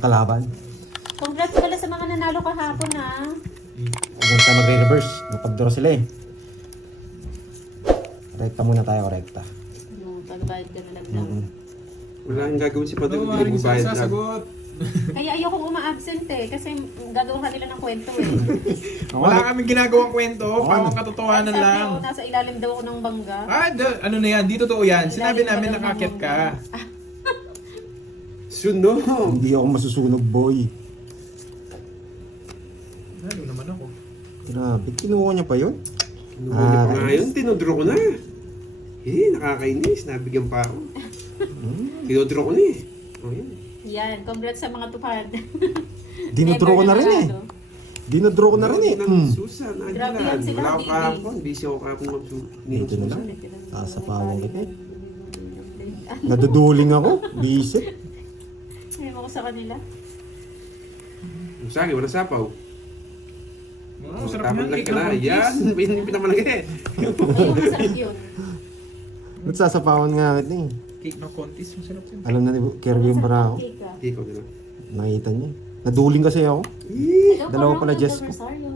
kalaban. Congrats pala sa mga nanalo kahapon ha. Huwag tayo magre-reverse. Napag-draw sila eh. Rekta muna tayo, rekta. Pagbayad ka na lang. Wala nang gagawin si Padre. Oo, Hindi maraming magbayad lang. sasagot. Kaya ayokong uma-absent eh. Kasi gagawin ka nila ng kwento eh. Wala kaming ginagawang kwento, pawang katotohanan Sabi lang. ko, nasa ilalim daw ako ng bangga. Ano na yan, di totoo yan. Sinabi namin nakakit ka. Sunog! Hindi ako masusunog, boy. Lalo naman ako. Grabe, kinuha niya pa yun? Kinuha niya pa nga yun, tinodro ko na. Nakakainis, nabigyan pa ako. Tinodro ko na eh. Oh, yun. Yan, congrats sa mga tupad. Dinodro ko na rin eh. Dinodro ko na rin eh. Susa, Grabe yan sila, wala ako baby. kahapon. Busy ako kahapon Dito na lang. mag-susa. Kasapawang kita eh. Naduduling ako. Busy. Ayaw ko sa kanila. Sa akin, wala sapaw. Oh, sarap Tapos yan, lang cake ka na. ng Yan, cookies. pinamalagay eh. Ayun, masarap yun. Nagsasapawan nga kita eh. Cake ng contis, masarap yun. Alam na ni Kirby yung para ako. Cake ah. Ikaw na lang. Nakita niya. Naduling kasi ako. Hello, Dalawa pala, Ronald Jess ko. Rosario.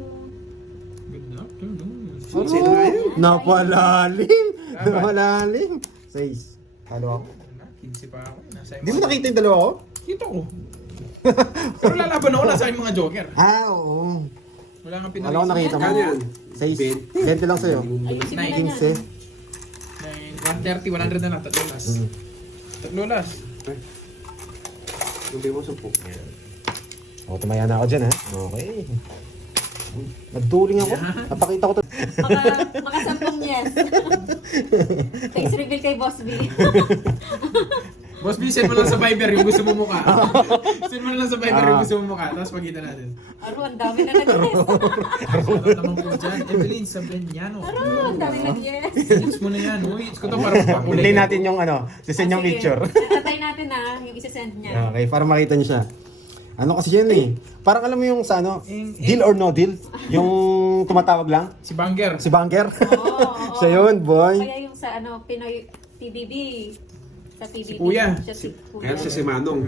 Good luck. Yun, Sino nga yun? Napalalim. Napalalim. 6. Halo ako. 15 pa ako. Nasa Hindi mo nakita yung dalawa ko? Kita ko. Pero lalaban ako, nasa aking mga joker. Oo. Wala kang Alam ko nakita mo. Kano yan? 6. 20 lang sa'yo. Ayusin mo na Nice. yan. 130, 100 na lang. Tatlo last. Tatlo last. Sabi mo 10. O, tumaya na ako dyan ha. Okay. Nagduling ako. Napakita ko to. Makasampung yes. Thanks reveal kay Boss B. Boss B, send mo lang sa Viber yung gusto mo mukha. Send mo lang sa Viber yung gusto mo mukha. Tapos pagkita natin. Aro, ang dami na nag-yes. Shoutout naman po dyan. Evelyn Sabriano. Aro, ang dami nag-yes. Hits mo na yan. Uy, hits ko to para pakulay. Play natin yung ano, sisend yung picture. Tatay natin na yung isa-send niya. Okay, para makita niyo siya. Ano kasi yan eh. Parang alam mo yung sa ano, deal or no deal? Yung tumatawag lang? Si Banger. Si Banker? Oo. Siya yun, boy. Kaya yung sa ano, Pinoy PBB. Sa PBB. Si Kuya. Siya si Kuya. Kaya siya si Manong.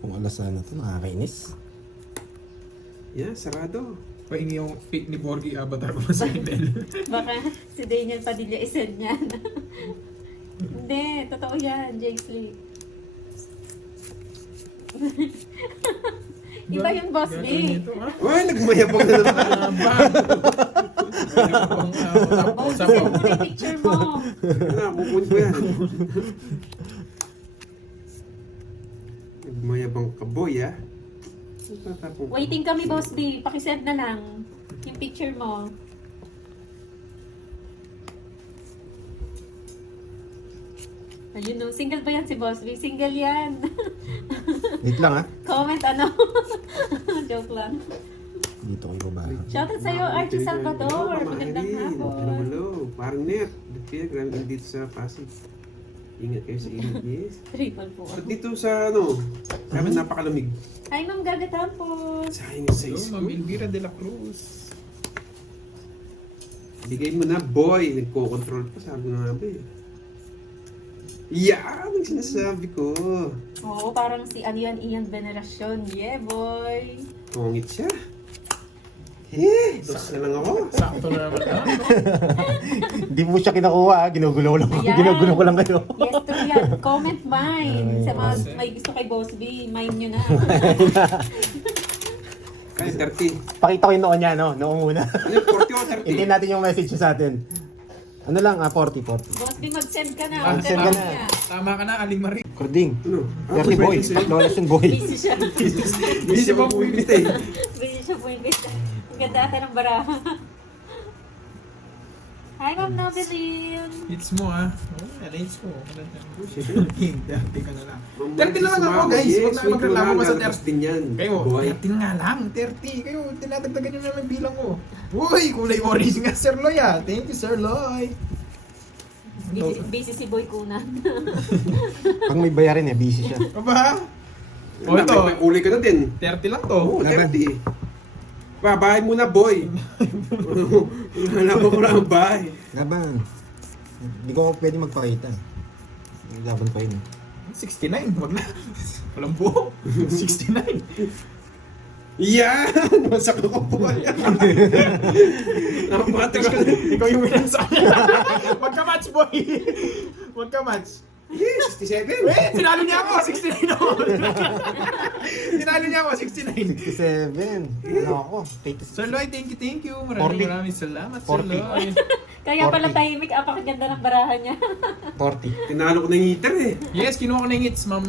Kung alas na to, nakakainis. Yeah, sarado. Pahingi yung pic ni Borgie avatar ko sa email. Baka si Daniel Padilla isend niya. Hindi, totoo yan, Jake Lee. Iba yung Boss B. Uy, nagmayabang na naman. Boss B, mo na yung picture mo. Kukunin ko yan. Nagmayabang ka, boy, ah. Waiting kami, Boss B. Pakisend na lang yung picture mo. Ayun no, single ba yan si Boss B? Single yan. Wait lang ha. Comment ano. Joke lang. Dito ko ibaba. Shoutout sa'yo, Archie Salvador. Magandang Hello, hapon. hello. Parang net. Kaya grabe dito sa Pasig. Ingat kayo sa ingat, yes. Triple po. At dito sa ano, sabi napakalamig. Hi, Ma'am Gaga Tampos. Sa akin yung Hello, size Ma'am ko. Elvira de la Cruz. Bigay mo na, boy. Nagko-control pa, sabi ko nga ba eh. Yan ang sinasabi ko. Oo, parang si ano yan, Ian Veneracion. Yeah, boy. Pungit siya. Dos na lang ako. Sakto na naman. Hindi mo siya kinakuha ha. Ginugulo ko lang. Ayan. Ginugulo ko lang kayo. Yes, to yan. Comment mine. Sa mga may gusto kay Boss B, mine nyo na. Kaya 30. Pakita ko yung noon niya, no? Noong una. Ano yung 40 o 30? Hintayin natin yung message niya sa atin. Ano lang, 40. Boss B, mag-send ka na. Mag-send ka na. niya. Tama ka na, Aling Marie. Kording. Ano? 30 boy. Lolas yung boy. Busy siya. Hindi siya mabuhimit eh. Busy siya po yung basta. Ang ganda ata ng baraha. Hi, Ma'am Novelyn. Hits mo ah. Oh, yan, hits mo. Dati ka na lang. 30 na lang ako Sumama, guys. yes. Huwag na Wait magreklamo lang, ka sa lalabas 30. din yan. Kayo, Boy. 30 nga lang. 30. Kayo, tinatagdagan nyo naman bilang ko. Uy, kulay orange nga Sir Loy ah. Thank you Sir Loy. Busy si Boy Kunan. Pag may bayarin eh, busy siya. Aba? O ito, May uli ka na din. 30 lang to. Oo, 30. Bahay muna, boy. Alam mo ko lang ang bahay. Laban. Hindi ko pwede magpakita. May laban pa yun. 69, wag na. Walang buo. 69. Yan! Masak ako po. Napakatas ko na. Ikaw yung winner sa akin. Magka-match, boy. Magka-match. Yes, 67. Eh, sinalo niya ako. 69 ako. Sinalo niya ako. 69. 67. Ano ako? Sir Lloyd, thank you. 40. Maraming salamat, Sir 40. Lloyd. Kaya pala 40. tahimik, apakaganda ng barahan niya. 40. Tinalo ko ng heater eh. Yes, kinuha ko na yung hits, Ma'am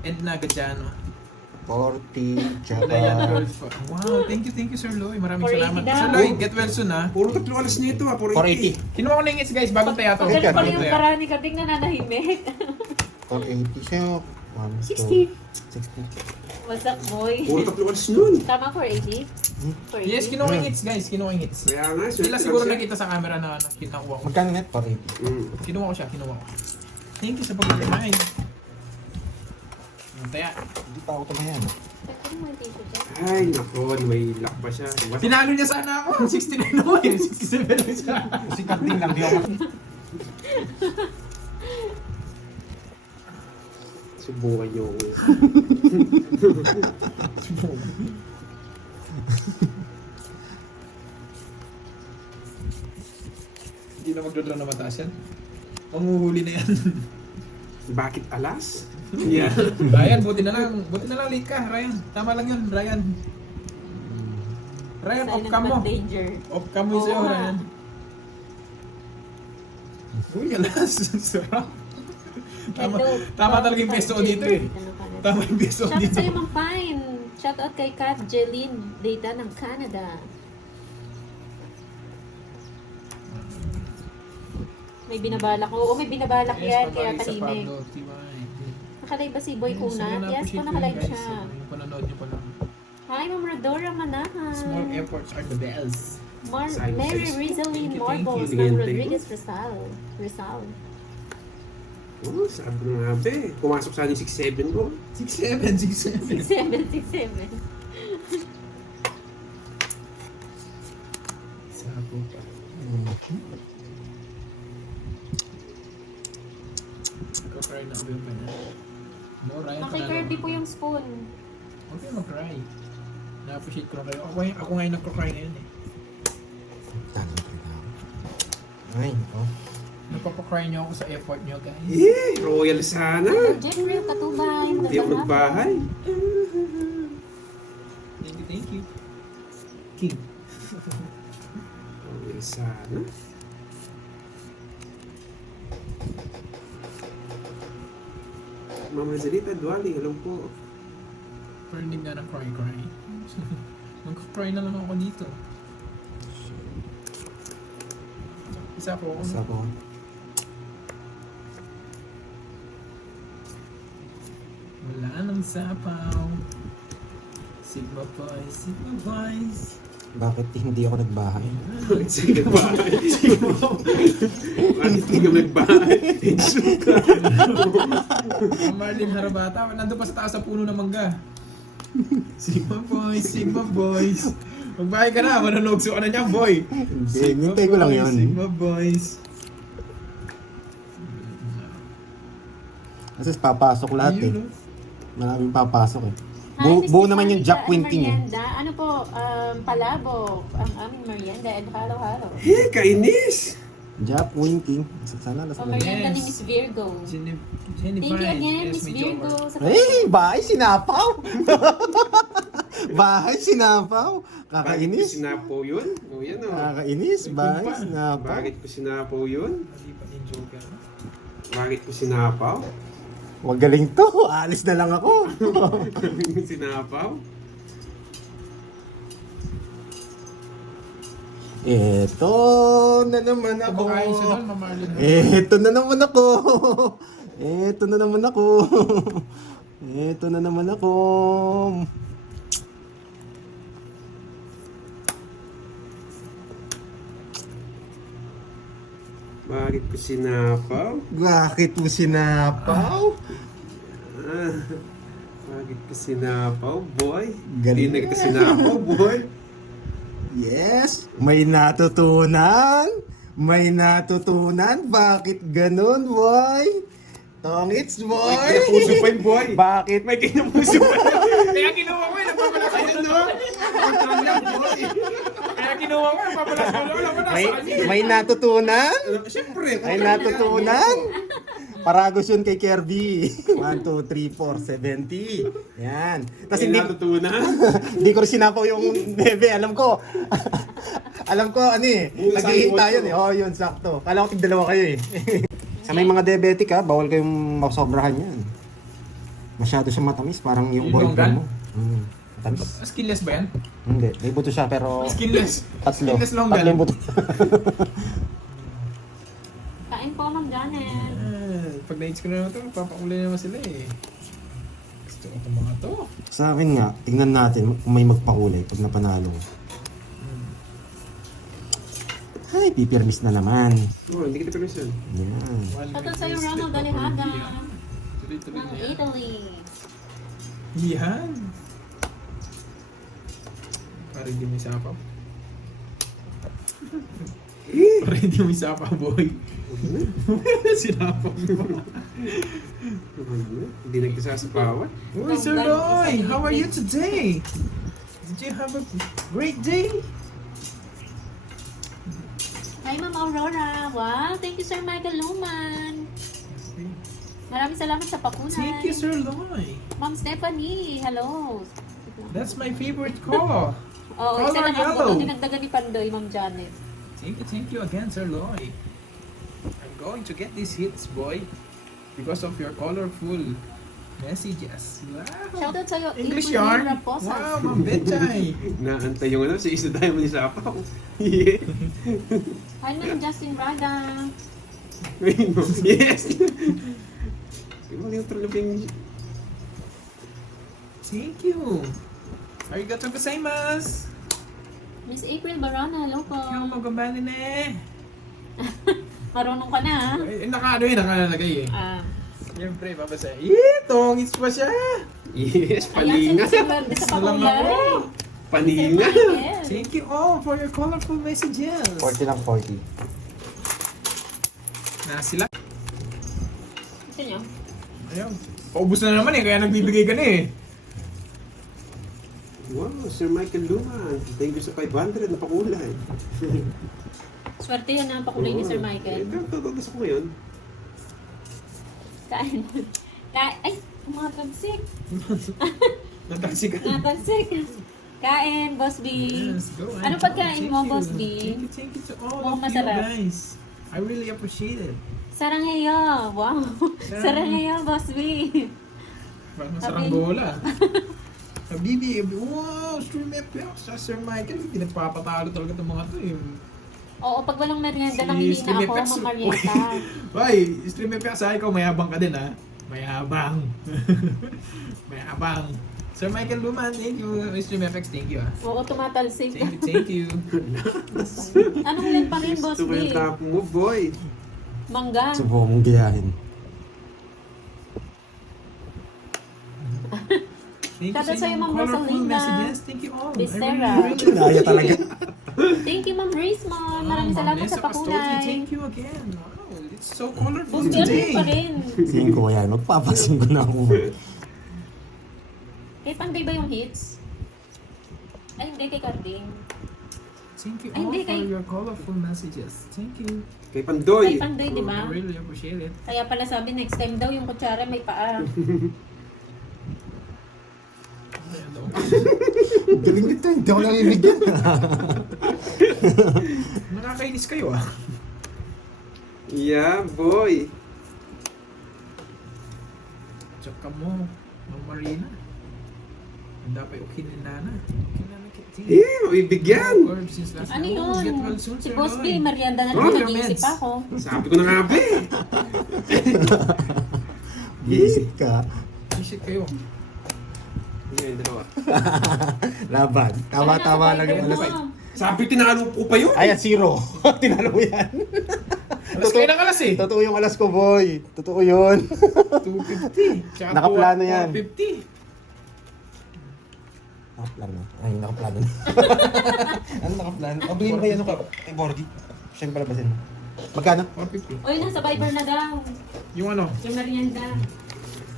Edna Gadiano. 40. Tsaka... Diane Golf. Wow, thank you, Sir Lloyd. Maraming 480 salamat. daw. Sir Lloyd, get well soon, ha. Puro tatlo alas nito ah. 480. 480. Kinuha ko na yung hits, guys, bagong tayato. Ganun pala yung Bagong tayato. barahan ni Kating na nanahimik. 480 siya. 60. 60. What's up, boy? Puro tatlo alas nun. Tama, 480? 480? Yes, kinuha ko yung hits, guys. Kinuha ko yung hits. Kaya nga, Sila siguro nakita sa camera na kinakuha ko. Magkano net? 480. Kinuha ko siya. Thank you sa pag-remind. Taya. Hindi pa ako tumayan. Ano mo yung t-shirt dyan? Ay, nako, may lock pa siya. Diba? Tinalo niya sana ako. 69 ako eh. 67 lang siya. Si Kating lang, di ako Subukan niyo ako. Hindi na magdodraw na mataas yan. Manguhuli na yan. Bakit alas? Yeah. Ryan, buti na lang late ka, Ryan. Tama lang yun, Ryan. Ryan, off Silent cam mo. but danger. Off cam mo sa'yo, Oo nga. Ryan. Uy, alas. Sarap. Hello. Tama talaga yung pesto ko dito eh. Tama yung pesto ko Shoutout dito. sa'yo, Mang Fine. Shoutout kay Kat Jeline Data ng Canada. May binabalak ko. Oo, may binabalak yan. Kaya tahimik. Nakalive ba si Boy Kuna? Yes po, nakalive siya. Yung panonood niyo pa lang. Hi, Ma'am Rodora Manahan. Small efforts are the best. Mary Rizalyn Thank you, Morbos thank you. ng Rodriguez Rizal. Oh, sabi ko nga ba eh. Pumasok sa akin 6'7 ko. 6'7". 6767. Sapo pa. Nagka-cry na ako yung kanya. No, Ryan. Kay Kirby po yung spoon. Huwag kayo mag-cry. Na-appreciate ko lang kayo. Ako nga yung nagka-cry ngayon eh. Ay, oh. Nagpapakry niyo ako sa effort niyo, guys. Eh, royal sana. Jeffrey Katubay. Hindi ako nagbahay. Thank you. King. Royal sana. Mama Zalita, Duali, hello po. Pero hindi nga na cry. Magka-cry na lang ako dito. Isa po ako. Isa po. Wala nang sapaw. Sigma boys. Bakit hindi ako nagbahay? Sige ba? Bakit hindi ka nagbahay? Ang Marlin Harabata, nandun pa sa taas sa puno ng mangga. Sigma boys. Magbahay ka na, manunogso ka na niyan, boy. Hintay ko lang yun. Sigma boys. Kasi papasok lahat eh. Yun, no? Maraming papasok eh. Hi, Miss Buo naman yung Tiffany, Jack Quinting eh. merienda. Ano po, palabok ang aming merienda and halo-halo. Eh, kainis! Jack Winking. Sana O lasal. merienda ni Yes. Miss Virgo. Jenny Thank you Vines. again, Yes, Miss may Virgo. joker. Sa Eh, bahay sinapaw! Bahay sinapaw! Kakainis! Sinapo yun? O yan o. Kakainis, bahay sinapaw. Bakit ko sinapo yun? Mali pa yung joker. Bakit ko sinapaw? Wag galing to, alis na lang ako. Sinapaw? Eto na naman ako. Kumakain siya doon, Ma'am Marlin. Eto na naman ako. Eto na naman ako. Eto na naman ako. Bakit ko sinapaw? Bakit mo sinapaw? Ah, bakit ko sinapaw, boy? Galing. Hindi na kita sinapaw, boy. Yes, may natutunan. May natutunan. Bakit ganun, boy? Tong it's May boy! kinapuso pa yung boy. Bakit? May kinapuso pa. Kaya kinuha ko yun, nagpapalas ko Ayun, no? Control yan, boy. Kaya kinuha ko, nagpapalas ko wala pa May, nasa kanya. may natutunan? Siyempre. May natutunan? Paragos yun kay Kirby. 1, 2, 3, 4, 70. Yan. Tapos May hindi, natutunan. hindi ko rin sinapaw yung bebe. Alam ko. Alam ko, ano eh. Naghihintay yun eh. Oo, yun, sakto. Kala ko tig-dalawa kayo eh. Sa may mga diabetic ha, bawal kayong masobrahan yan. Masyado siya matamis. Parang yung Yung boyfriend mo. longgan? Matamis. Skinless ba yan? Hindi. May buto siya pero Skinless. tatlo. Skinless Tatlo longgan. yung buto. Kain po, Ma'am Janet. Pag na-hits ko na naman ito, papakulay naman sila eh. Gusto ko itong mga to. Sa akin nga, tingnan natin kung may magpakulay pag napanalo. Ay, pipirmis na naman. Oh, hindi kita permission. Yan. Shoutout sa'yo, Ronald Dalihaga. Tuloy-tuloy Ng na yan. Italy. Yan. Parang hindi may sapaw. Parang hindi may sapaw, boy. Sinapaw mo. Hindi nagkasasapawan. Uy, Sir Loy! How are you today? Did you have a great day? Hi, Ma'am Aurora. Wow, thank you, Sir Michael Luman. Maraming salamat sa pakunay. Thank you, Sir Loy. Ma'am Stephanie, hello. That's my favorite color. Oh, Color isa lang ang yellow. buto dinagdagan ni Pandoy, Ma'am Janet. Thank you again, Sir Loy. I'm going to get these hits, boy, because of your colorful messages. Wow. Shoutout sa'yo, English April yarn? Raposas. Wow, Ma'am Betchay. Naantay yung ano, si isa tayo mo ni Sapaw. Yeah. Hi, Ma'am Justin Braga. Yes! Ibang yung tulog yung... Thank you. Arigatou gozaimasu. Miss April Barana, hello po. Yung magambali na eh. Marunong ka na, ha? Naka-ano eh, nakalagay eh. Ah. Siyempre, babasa. Tongits pa siya. Yes, Ayan, paninga. si Verde sa Salamat pakulay. po. Paninga. Thank you all for your colorful messages. 40 lang, 40. Na sila. Gusto nyo? Ayun. Paubos na naman eh, kaya nagbibigay ka na eh. Wow, Sir Michael Luman. Thank you sa 500 na pakulay. Swerte yan ang pakulay ni Sir Michael. Ito, gusto ko ngayon. Kain. Ay, mga tagsik. Nataksi ka. Mga tagsik. Kain, Boss B. Yes, go. Ano pagkain mo, Thank you. Boss B? Thank you to all Mukhang of masarap. you guys. I really appreciate it. Saranghayo. Wow. Saranghayo, Boss B. Parang saranggola. Habibi, wow, stream FX sa Sir Michael. Pinagpapatalo talaga itong mga to eh. Oo, pag walang merienda, Si nanghihina Stream ako, FX. Ma'am Marietta. Hoy, stream FX, ikaw mayabang ka din ha. Mayabang. Mayabang. Sir Michael Luman, thank you. Stream FX, thank you ha. Oo, tumatalsik. Thank you. Anong yan pa rin, Boss Gusto ko B? yung tapo mo, boy. Mangga. Subukan mong gayahin. Thank Shout out sa sa'yo, inyong Ma'am colorful Rosalinda. messages. Thank you all. Bisera. Kinaya talaga. Thank you, Ma'am Raismon. Maraming salamat sa pakulay. Thank you again. Wow, it's so colorful Boss B, ano today. pa rin? Singin ko yan. Magpapasin ko na ako. Kay Panday ba yung hits? Ay, hindi, kay Carding. Thank you Ay, all hindi, for kay- your colorful messages. Thank you. Kay Pandoy. Kay Panday, di ba? I really appreciate it. Kaya pala sabi, next time daw yung kutsara may paa. Galing nito. Hindi ako namimigyan. Nakakainis kayo ah. Yeah, boy. Tsaka mo, Ma'am Marina. Ang dapat okay ni Nana. Okay na nakitin. Eh, mabibigyan. Ano yun? Si Boss B, merienda na Oh, rin nag-iisip ako. Sabi ko na nga, be. Visit ka. T-shirt kayo. Yan, dalawa. Laban. Tama-tama lang yung alas. Sabi, tinalo ko pa yun. Ayan, 0. Tinalo mo yan. Alas kayo ng alas eh. Totoo yung alas ko, boy. Totoo yun. 250. Tsaka Nakaplano yan. 450. Nakaplano. Ay, nakaplano na. Ano nakaplano? O, bilhin mo kayo ano ka? Ay, Borgi. Siyang palabasin mo. Magkano? 450. Oy, nasa Viber na daw. Yung ano? Yung merienda.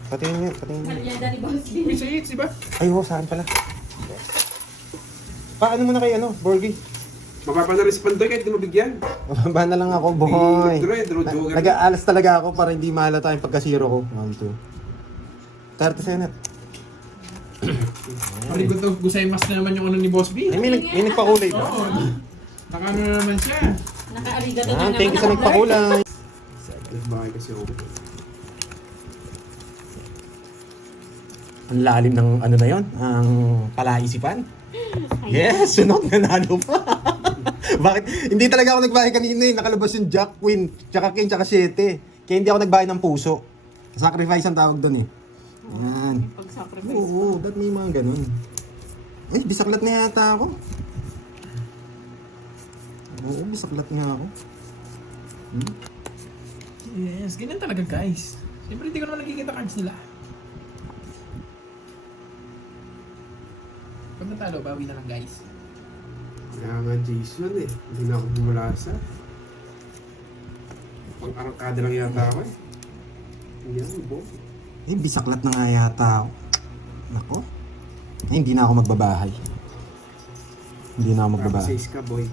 Patingin nga, patingin nga. Merienda ni Boss B. Uy, sa Eats, diba? Ay, oh, saan pala? Paano mo na kay ano, Borgie? Mapapanaresponde kahit di mabigyan. Mababa na lang ako, boy. Draw, joker. Nag-aalas talaga ako para hindi mahalata yung pagkasiro ko. 1, 2. 30 senat. Pari ko to, gusay mas na naman yung ano ni Boss B. Ay, may nagpakulay ba? Oo. Nakano na naman siya. Naka-arigato na Ah, naman. thank you sa nagpakulay. Nagbahay kasi ako. Ang lalim ng ano na yon, ang palaisipan. Yes, sunod, nanalo pa. Bakit? Hindi talaga ako nagbahay kanina eh. Nakalabas yung Jack, Queen, tsaka King, tsaka 7. Kaya hindi ako nagbahay ng puso. Sacrifice ang tawag doon eh. Yan. Pag-sacrifice. Oo, ba't may mga ganun? Ay, bisaklat na yata ako. Oo, bisaklat nga ako. Yes, ganyan talaga guys. Siyempre hindi ko naman nakikita cards nila. Pag natalo, bawi na lang guys. Kaya nga Jason eh. Hindi na ako bumulasa. Pang-arangkada lang yata ako eh. Yan, bo. Eh, bisaklat na nga yata ako. Nako. Eh, hindi na ako magbabahay. Hindi na ako magbabahay. Says ka, boy.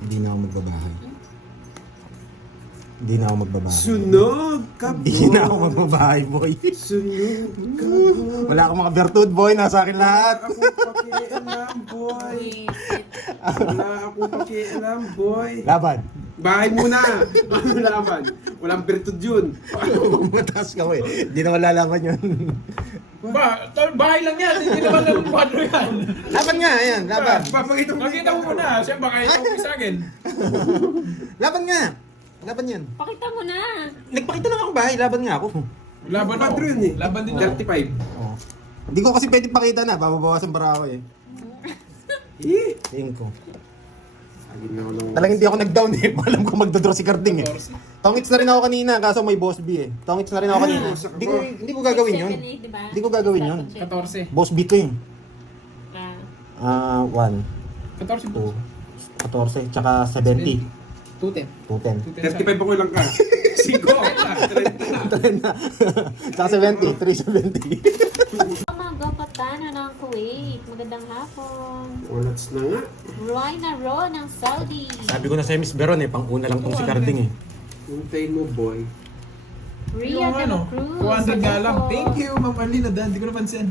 Hindi na ako magbabahay. Hindi na ako magbabahay. Sunog ka, boy. Hindi na ako magbabahay, boy. Sunog ka, boy. Wala akong mga bertud, boy. Nasa akin lahat. Wala akong pakialam, boy. Wala akong pakialam, boy. Laban. Bahay muna. Ano laban? Walang bertud yun. Mataas ka, boy. Hindi na malalaman yun. Bahay lang yan, hindi naman lang kwadro yan. Laban nga, ayan. Laban. Papakita mo. Nakita mo muna, siya baka ito sa akin. Laban nga. Laban yan. Pakita mo na. Nagpakita lang ako bahay. Laban nga ako. Laban ako. Kwadro yun eh. Laban din ako. 35. Oh. Hindi ko kasi pwede pakita na. Bababawasan para ako eh. Eh. Tingin ko. Agin na ako ng... Talagang hindi ako nag-down eh. Alam ko magdodraw si Carding eh. Tongits na rin ako kanina, kaso may Boss B eh. Tongits na rin ako kanina. Hindi ko gagawin yun. 7, 8, diba? Hindi ko gagawin yun. 14. Boss B to yun. Ah. 1, 14 2, 14, tsaka 70. 210. 210. 35 ako lang ka. 5 30 na. Tsaka 70, 370. Mga Patano ng Kuwait. Magandang hapon. Walats na nga. Roy na Ro ng Saudi. Sabi ko na sa Miss Beron eh, pang una lang tong si Carding eh. Hintayin mo, boy. Ria Yung de ano, la Cruz. 200 nga lang. Hello. Thank you, Ma'am Arlene. Hindi ko napansin.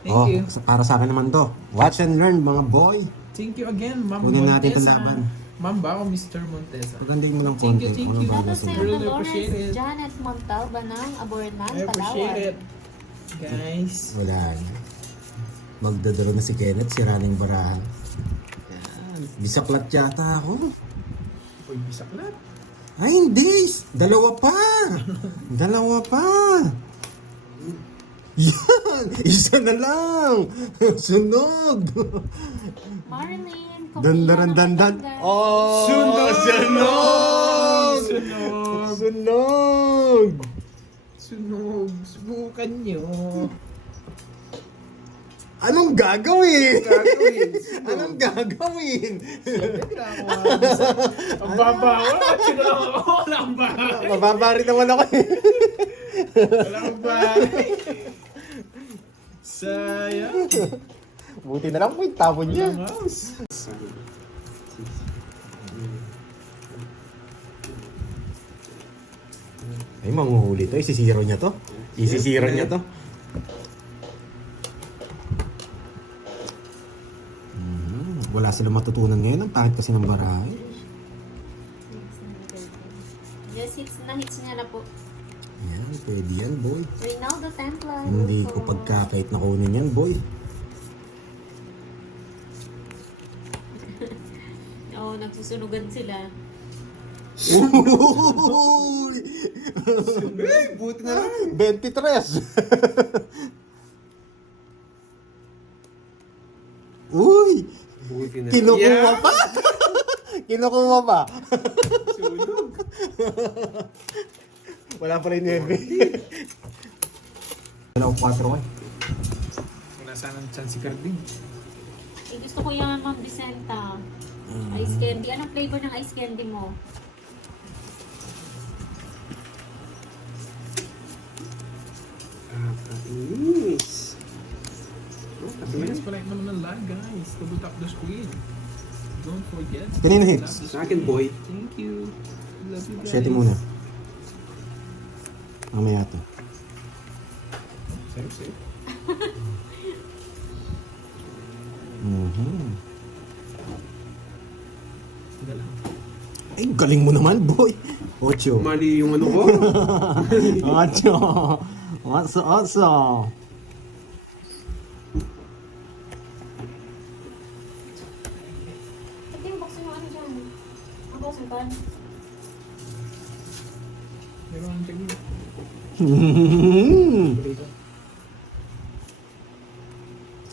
Thank Oh, you. para sa akin naman to. Watch and learn mga boy. Thank you again, Ma'am Kunin natin Montesa. itong laban. Ma'am ba o Mr. Montesa? Paganding mo ng Thank konti. you, thank Walang you. bago Shout out sa sa Really Dolores appreciate it. Janet Montalba ng Abornan, I appreciate it. Palawan. Guys. Wala na. Magdadaro na si Kenneth, si Running Barahan. Yan. Bisaklat yata ako. Uy, bisaklat. Ay, hindi. Dalawa pa. Dalawa pa. Yan. Isa na lang. Sunog. Marilyn, Dandaran dandan. Oh, sunog. Sunog. Sunog. Sunog. Sunog. Subukan nyo. Anong gagawin? Gagawin. Anong gagawin? Ang babawa. Sino lang ako? Wala akong bahay. Mababari naman ako eh. Wala akong bahay. Sayang. Buti na lang po yung tapon niya. Walang mouse. Ay, manghuhuli to. Isisiro niya to. Isisiro niya to. Wala silang matutunan ngayon. Ang pangit kasi ng barahay. Yes, hits niya na po. Yan, pwede yan, boy. Reynaldo Templar. Hindi ko pagkakait na kunin yan, boy. Oo, nagsusunugan sila. Uy! Buti na lang. 23! Uy! Buti na lang. Kinukuha pa! Kinukuha pa! Sunog. Wala pa rin yung Wala ko 4 eh. Wala sanang chance si Carding. Eh, gusto ko yan, Ma'am Vicenta. Ice candy. Anong flavor ng ice candy mo? hits, double tap the screen. Don't forget. Kanina to hits? tap the Sa akin, boy. Thank you. Love you guys. 7 muna. Mamaya to. Safe, safe. Mhm. Teka lang. Ay, galing mo naman, boy. 8. Mali yung ano ko. 8. 8. Ba't yung buksan yung ano dyan? Ang buksan pa. Meron ang technique. Hmm. Dito.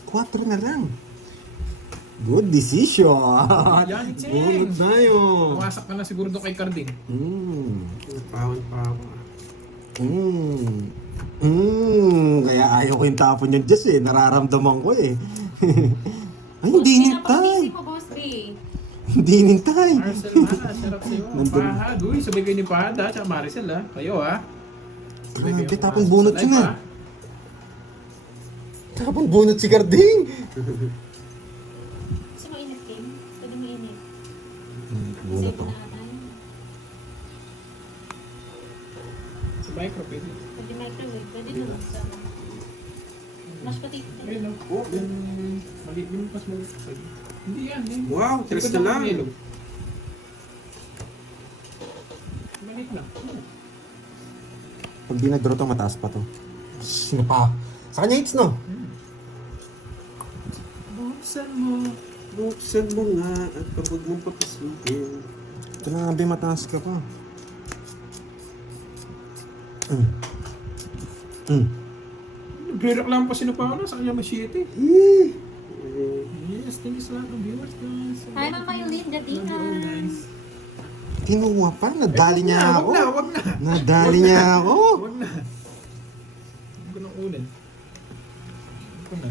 4 na lang. Good decision. Yan, Cheng. Bunod tayo. Pumasak ka na siguro doon kay Carding. Pawon. Kaya ayaw ko yung tapon yung Diyos eh. Nararamdaman ko eh. Ay, hindi nintay. Napaka-busy mo, Boss B. Hindi nintay. Marcel, mana, sarap sa'yo. Nandun. Pahad, uy, sabay kayo ni Pahad ha, tsaka Maricel ha. Kayo ha. Sabay Grabe, kayo tapon pumasok bunot sa yun live, ah. Tapon bunot si Garding. Gusto mo init, Kim? Pwede mo init. Bunot Save to. na ata yun. Sa micro, pwede. Pwede microwave. Pwede naman sa mashed potato. Ayun no. Oh, Mali, yung mas mali. Hindi yan, yan. wow, Sa likod tres na ng lang. yelo. Maliit lang. Pag di nag-draw to, mataas pa to. Sino pa? Sa kanya hits no? Buksan mo. Buksan mo nga at pabag mong papasukin. Ito na nga, mataas ka pa. Nagre-reclam pa sino pa ako sa kanya machete. Yes, thank you sa lahat ng viewers guys. Hi, Mama Yulene Gatina. Nice. Kinuha pa, nadali niya ako. Wag na. Nadali niya ako. Wag na. Huwag ko nang ulan. Huwag ko na.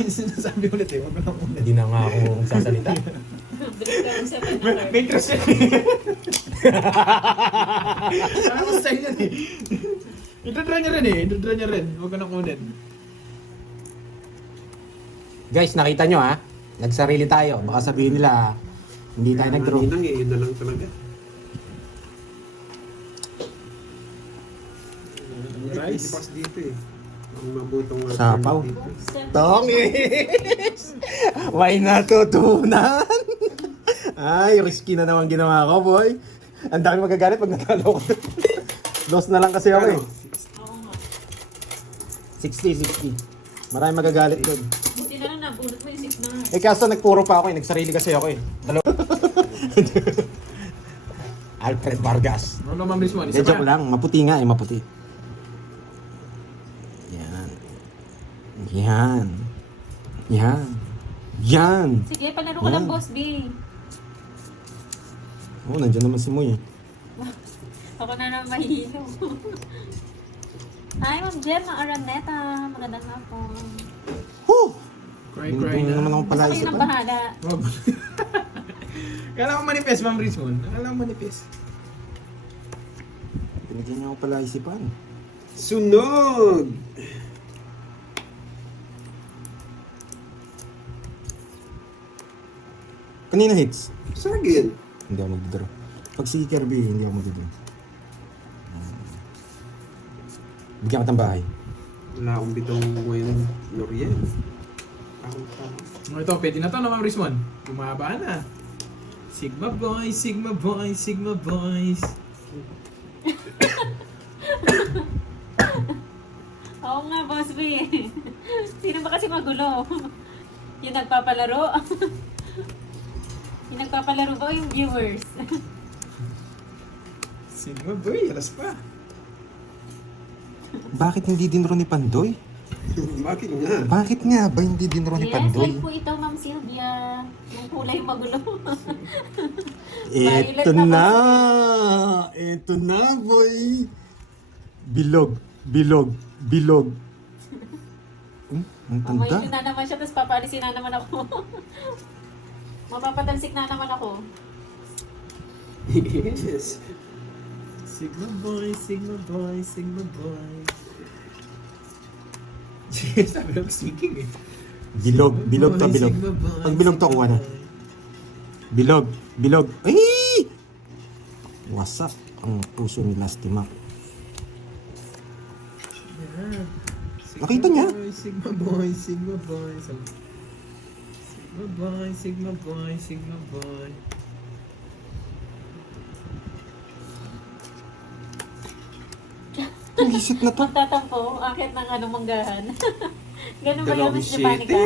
Sinasabi ulit eh, huwag ko nang ulan. Hindi na nga ako sasalita. Break ka sa May trust yan eh. Ano sa yan eh. Idodra niya rin eh, idodra niya rin. Huwag ko nang ulan. Guys, nakita nyo ha? Nagsarili tayo. Baka sabihin nila, hindi tayo nag-draw. Maninang eh, yun na lang talaga. Rice. Ipas dito eh. Ang mabutong Sapaw. dito. Tongis! Why natutunan? Ay, risky na naman ginawa ko, boy. Ang dami magagalit pag natalo ko. Loss na lang kasi ako eh. Oo nga. 60. Marami magagalit doon. Buti na lang nabulot mo yung 6 na. Eh kaso nagpuro pa ako eh. Nagsarili kasi ako eh. Dalawa. Alfred Vargas. Ano naman mismo? Eh, joke lang. Maputi nga eh, maputi. Yan. Yan. Yan. Yan. Sige, palaro ko lang, Yan. Boss B. Oh, nandiyan naman si Moy eh. Ako na naman mahilo. Hi, Ma'am Gemma Araneta. Magandang hapon. Huh! Cry, Hindi cry na naman na. ako pala Basta kayo isip. nang bahala. Wag. Kala ko manifest, Ma'am Rizmon. Kala ko manifest. Pinigyan niya ako pala isipan. Sunog! Kanina hits. Sagin. Hindi ako magdodoro. Pag si Kirby, hindi ako magdodoro. Bigyan ka ng bahay. Wala akong bitong ngayon Noriel. Ako pa. Ito, pwede na to na, Ma'am Rizmon. Bumaba na. Sigma boys, Sigma boys, Sigma boys. Oo nga, Boss B. Sino ba kasi magulo? Yung nagpapalaro? Yung nagpapalaro ba o yung viewers? Sigma boy, alas pa. Bakit hindi dinro ni Pandoy? Bakit nga? Bakit nga ba hindi dinro ni Yes, Pandoy? like po ito, Ma'am Sylvia. Yung kulay magulo. Ito na! Ito na, boy! Bilog, bilog, bilog. Ang May tanda. yun na naman siya, tapos papalisin na naman ako. Mapapatalsik na naman ako. Yes. Sigma boy, Sigma boy, Sigma boy. Sabi lang sneaking eh. Bilog to, bilog. Sigma boy, Pag bilog to, kuha na. Bilog. Ay! Wasak ang puso ni Lasty Mac. Yeah. Nakita niya? Sigma boy, Sigma boy. Sigma boy, Sigma boy, Sigma boy. Lisit na to. Magtatampo, akit ng ano, manggahan. Ganun ba Dalawang yung Miss siyete. Japanica?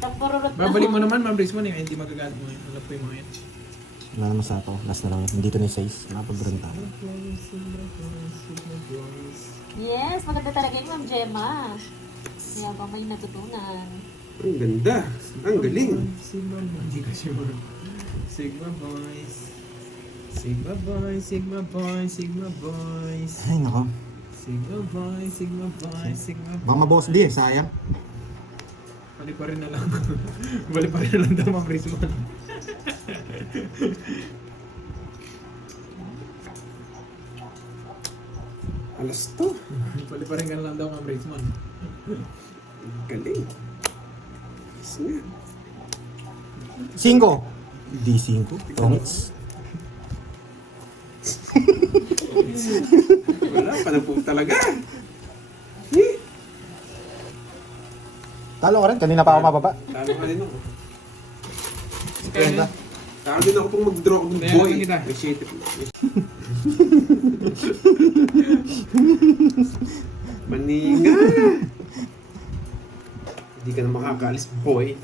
Tampururot na. Babalik mo naman, Ma'am Rizwan, eh. Hindi magagalit mo. Alam po yung mga yan. Wala naman sa to. Last na lang. Dito na yung size. Napag-renta. Yes, maganda talaga yung Ma'am Gemma. Kaya ba may natutunan? Ang ganda. Ang galing. Sigma boy. Hindi ka sure. Sigma boys. Sigma boys, Sigma boys, Sigma boys. Ay, nako. Sigma boys, Sigma boys, Sigma boys. Baka mabawas di eh. Sayang. Balik pa rin na lang. Balik pa rin na lang daw, Ma'am Rizwan. Alas to. Balik pa rin ka na lang daw, Ma'am Rizwan. Ang galing. Yes nga. 5. Di 5. Tongits. Wala, panapong talaga. Talo ka rin. Kanina pa ako mababa. Talo ka rin ako. Kwenta. Talo din ako pong mag-draw ng Kaya boy. lang kita. Appreciate it. Maninga. Hindi ka na makakaalis, boy.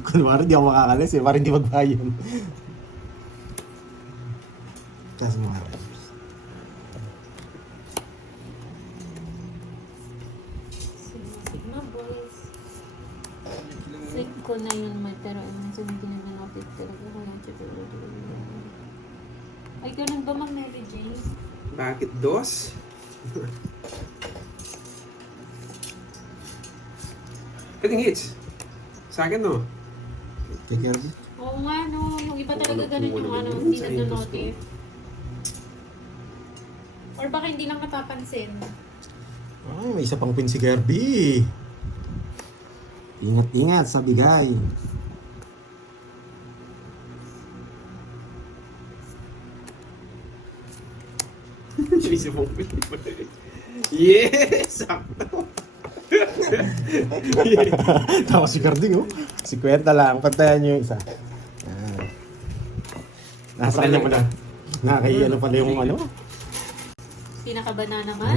Kunwari di ako makakalis eh. Para hindi magbayan. Tapos mga reps. Sigma boys. Sync ko na yun, pero sumitin na natin talaga ko yung tutorial. Ay, ganun ba, Ma'am Mary Jane? Bakit dos? Kating hits. Sa akin, no? Take care. Oo nga, no. Yung iba talaga Wala- ganun yung wala ano, naman hindi sa nag-notif. Or baka hindi lang napapansin. Ay, may isa pang pin si Gerby. Ingat-ingat sa bigay. Isip mo. Yes! Sakto! Tawa si Garding, oh. Si Kwenta lang. Pantayan niyo yung isa. Yan. Nasa kanya pala. Nakakaiya pala yung ano. Pinakabana naman.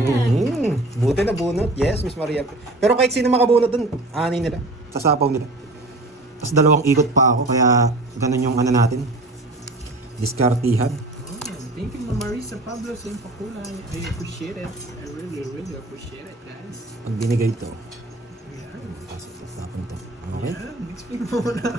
Buti na bunot. Yes, Miss Maria. Pero kahit sino makabunot dun, ani nila. Sasapaw nila. Tapos 2 ikot pa ako, kaya ganun yung ano natin. Diskartihan. Thank you, Ma'am Marisa Pablo sa iyong pakulay. I appreciate it. I really appreciate it, guys. Pag binigay to, Yan. tapon to. Okay? Yan, explain mo na.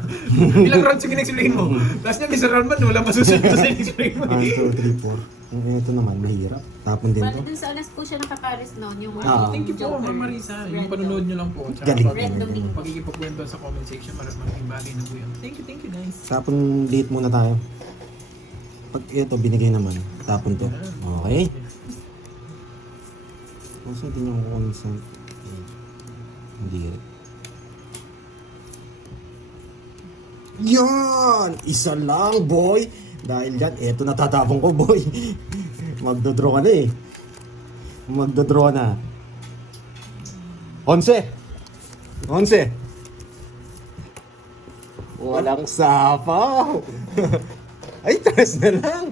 Ilang rounds yung in-explain mo? Last niya, Mr. Roundman, wala masusunod sa in-explain mo. 1, 2, 3, 4. Ito naman, mahirap. Tapon din Bali to. dun sa alas po siya nakakaris noon, yung Ah. Thank you po, Joker. Ma'am Marisa. Yung Random. panonood nyo lang po. Tsaka Galing. Random link. pagiging pagkwento sa comment section, malaking bagay na po yun. Thank you guys. Tapon date muna tayo. Pag ito, binigay naman. Tapon to. Okay? Kasi hindi niyo consent. Hindi rin. Yan! Isa lang, boy! Dahil dyan, eto natatapong ko, boy. Magdodraw ka na eh. Magdodraw na. 11! 11! Walang sapaw! Ay, 3 na lang!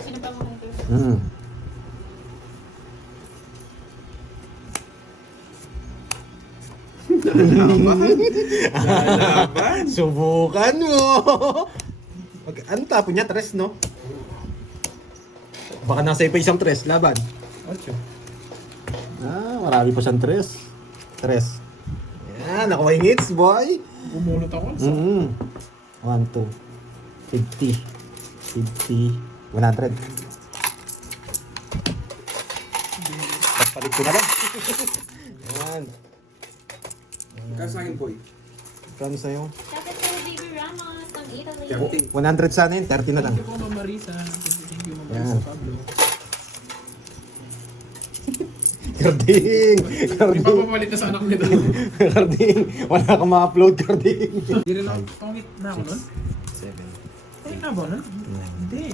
Sino pa mga ito? Lalaban! Subukan mo! Ano tapo niya? 3, no? Baka nasa pa isang 3, laban. 8. Marami pa siyang 3. 3. Yan, nakuha yung hits, boy! Bumunot ako. 1, 2, 50, 50, 100. Papalit ko na lang. Yan. Kaya sa akin, boy. Kano sa'yo? Shout out kay Baby Ramos. Italy. 100 sana yun, 30 na lang. Thank you po, Ma'am Marisa. Thank you, Ma'am Yan. Marisa Pablo. Karding! Hindi Karding! pa papalit na sa anak nito. Karding! Wala kang ma-upload, Karding! Hindi rin ako tungit na ako nun. 7, Tungit na ba nun? Hindi.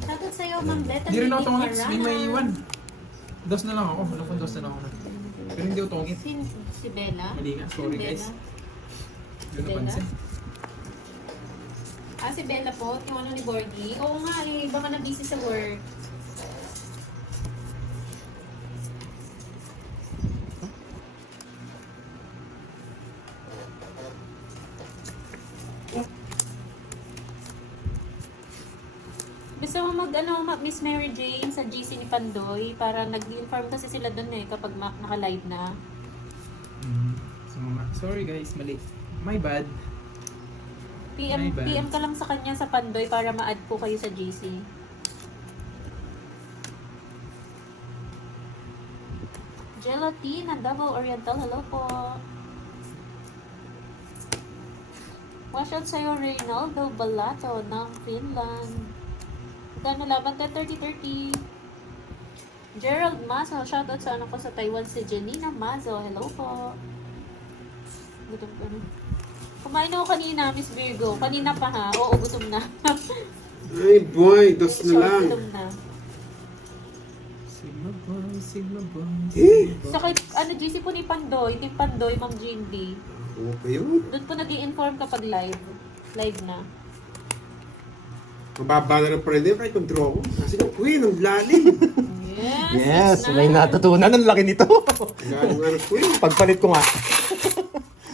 Shoutout sa'yo, Ma'am Beth. Hindi rin ako tungit. May maiwan. Dos na lang ako. Alam ko dos na lang ako nun. Pero hindi ako tungit. Si Bella? Mali nga. Sorry Si guys. Bella? Hindi ko napansin. Ah, si Bella po, yung ano ni Borgie. Oo nga, eh, baka na busy sa work. Gusto mo Miss Mary Jane sa GC ni Pandoy para nag-inform kasi sila doon eh kapag naka-live na. So, sorry guys. Mali. My bad. PM, My bad. PM ka lang sa kanya sa Pandoy para ma-add po kayo sa GC. Gelatina Double Oriental, hello po. Watch out sa'yo, Reynaldo Balato ng Finland. Gano laban 10-30-30. Gerald Mazo, shoutout sa anak ko sa Taiwan, si Janina Mazo, hello po. Gutom ka na. Kumain ako kanina, Miss Virgo. Kanina pa ha. Oo, gutom na. Ay boy, dos na Sure, lang. gutom na. Sigma boy, Sigma boy. Eh! Saka, GC po ni Pandoy, Team Pandoy, Ma'am Jindy. Oo pa yun. Doon po nag-i-inform kapag live. Live na. Mababa na lang pa rin din kahit mag-draw ko. Kasi uy, ang lalim. Yes, Yes, na. may natutunan. Ang laki nito. Galing ano ko eh. Pagpalit ko nga.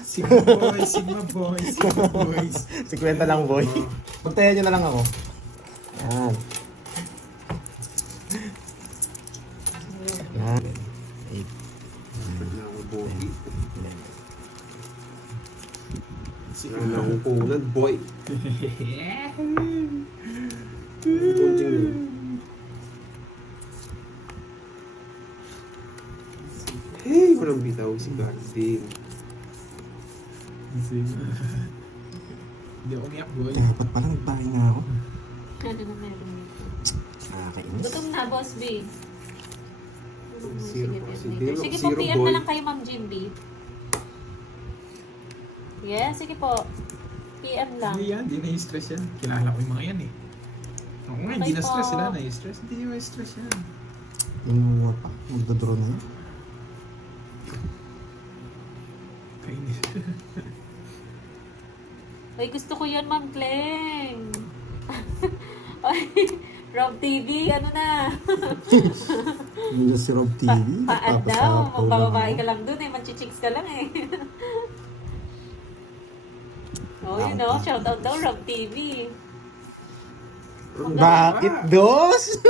Sigma boy, Sigma boy, Sigma boys. 50 lang, boy. Pagtayan nyo na lang ako. Yan. Yan. 8, Wala akong bogey. 11. Wala akong punan, boy. Bunching na yun. Hey, walang bitaw si Garding. Hindi ako umiyak boy. Dapat pala nagbahay nga ako. Ano na meron dito? Nakakainis. Gutom na, Boss B. Zero po, Sige, sige po, zero PM boy. na lang kayo, Ma'am Jimby. Yes, sige po. PM lang. Hindi yan, hindi na-stress yan. Kilala ko yung mga yan eh. Ako nga, hindi Okay na-stress po. sila, na-stress. Hindi yung stress yan. Inuwa pa. Magdodraw na yun. Kainis. Ay, gusto ko yan, Ma'am Kleng. Ay, Rob TV, ano na? Yung si Rob TV. Paan daw, nagpapasapaw lang magbababae ako. ka lang dun eh, manchichicks ka lang eh. Oh, you know, shout out daw, Rob TV. Bakit dos?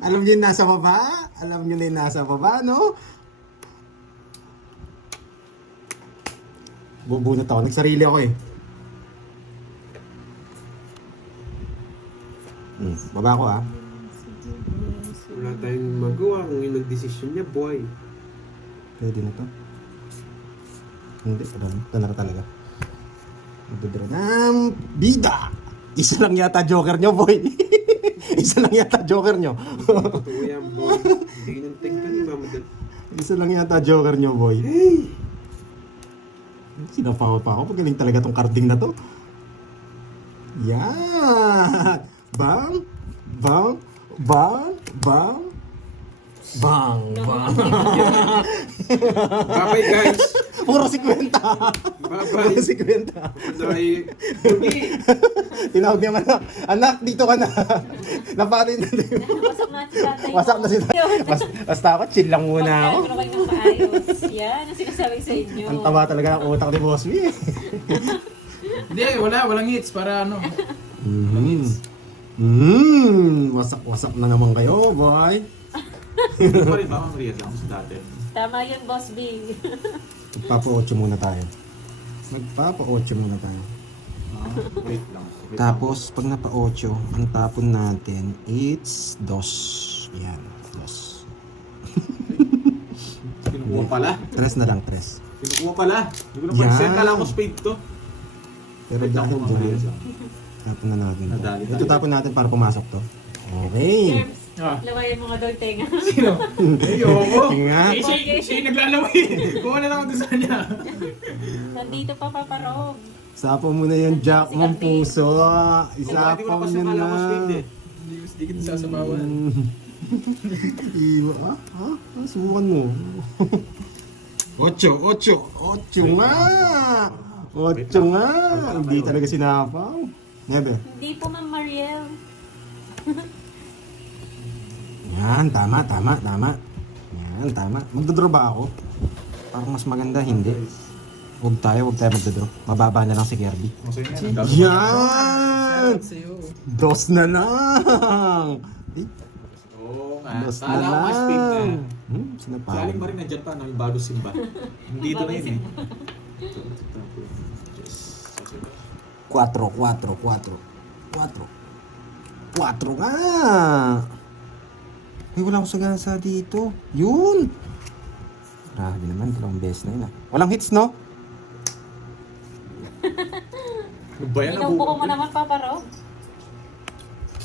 Alam niyo yung nasa baba? Alam niyo na yung nasa baba, no? Bubunot ako. Nagsarili ako eh. Baba ko ah. Wala tayong magawa kung yung nag-desisyon niya, boy. Pwede na to. Hindi, ito na talaga. Magdodro ng bida! Isa lang yata joker nyo, boy. Isa lang yata joker nyo. Totoo yan, boy. Hindi ka nang tignan, mamadal. Isa lang yata joker nyo, boy. Hey! Sinapawa pa ako. Magaling talaga tong carding na to. Yan! Bang! Bang! Bang! Bang! Bang! Bang! Bye-bye, guys! Puro 50! Bye-bye! Puro 50! Bye! Buggy! Tinawag niya man na, anak, dito ka na. Napatay na. Wasak na si tatay. Wasak na si basta ako, chill lang muna ako. Pero kayo ng maayos. Yan, ang sinasabi sa inyo. Ang taba talaga ng utak ni Boss B. Hindi, walang hits para ano. Wasak-wasak na naman kayo, boy. Ano pa rin ba? Ang real lang sa dati. Tama yun, Boss B. Magpapa-8 muna tayo. Magpapa-8 muna tayo. Wait lang. Wait Tapos, pag napa-8, ang tapon natin, it's dos. Yan, dos. lang. Kinukuha pala. 3 na lang, 3. Kinukuha pala. Hindi ko na Yan. pansin. Kala ko spade to. Pero Wait lang dahil po mga dyan, Riaz lang. tapon na natin to. Nadali tayo. Ito tapon natin para pumasok to. Okay. Germs, Ah. lawayan mo nga daw yung tenga. Sino? Ayoko. Nga. Eh, siya yung naglalaway. Kuha na lang ako doon sa kanya. Nandito pa paparog. Isapo mo na yung jack mong puso. Hindi ko Isapo na mo kasi akala ko na. sweet eh. Hindi kita sasabawan. Iwa. Subukan mo. Ocho nga. Ocho nga. Hindi talaga sinapaw. Never. Hindi po, Ma'am Mariel. Yan, tama. Yan, tama. Magdodraw ba ako? Parang mas maganda, hindi. Huwag tayo magdodraw. Mababa na lang si Kirby. Masaya nga. Yan! Shoutout sa'yo. Dos na lang! Eh, Oo nga. dos na Kala ko mas pink na. lang. Si Si Aling Marie nandiyan pa, yung bago simba. Hindi ito na yun eh. Ito, Diyos. Sasiba. 4 nga! Ay, wala akong sagasa dito. Yun! Grabe naman, dalawang beses na yun ah. Walang hits, no? Bayan na Inubuko mo naman paparog.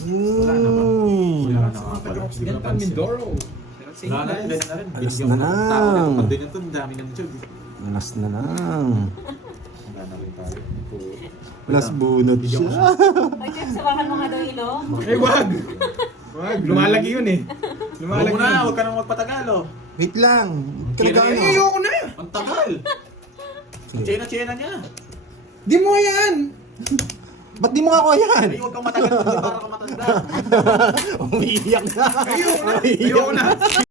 Wala na ba? Uy. Wala na nga pala. Hindi ko Yan napansin. pang Mindoro. Shoutout sa Wala na inyo, rin, guys. ganyan na rin. Alas Binigyan na ko ng lang. tao na kapag din ito, ang dami ng job. Alas na lang. Wala na rin tayo. Plus bunot Bigyan ko siya. Ay, Germs, sawakan mo nga daw ilong. Eh, wag! Wag, lumalagi yun eh. Huwag Lumalagi mo na, yun. huwag ka nang magpatagal oh. Wait lang. Kailan Talaga yun? ano? Ayoko na! Ang tagal! Chena niya. Di mo yan! Ba't di mo ako yan? Ay, huwag kang matagal, hindi para ka matanda. Umiiyak na. Ayoko na! Ayoko na!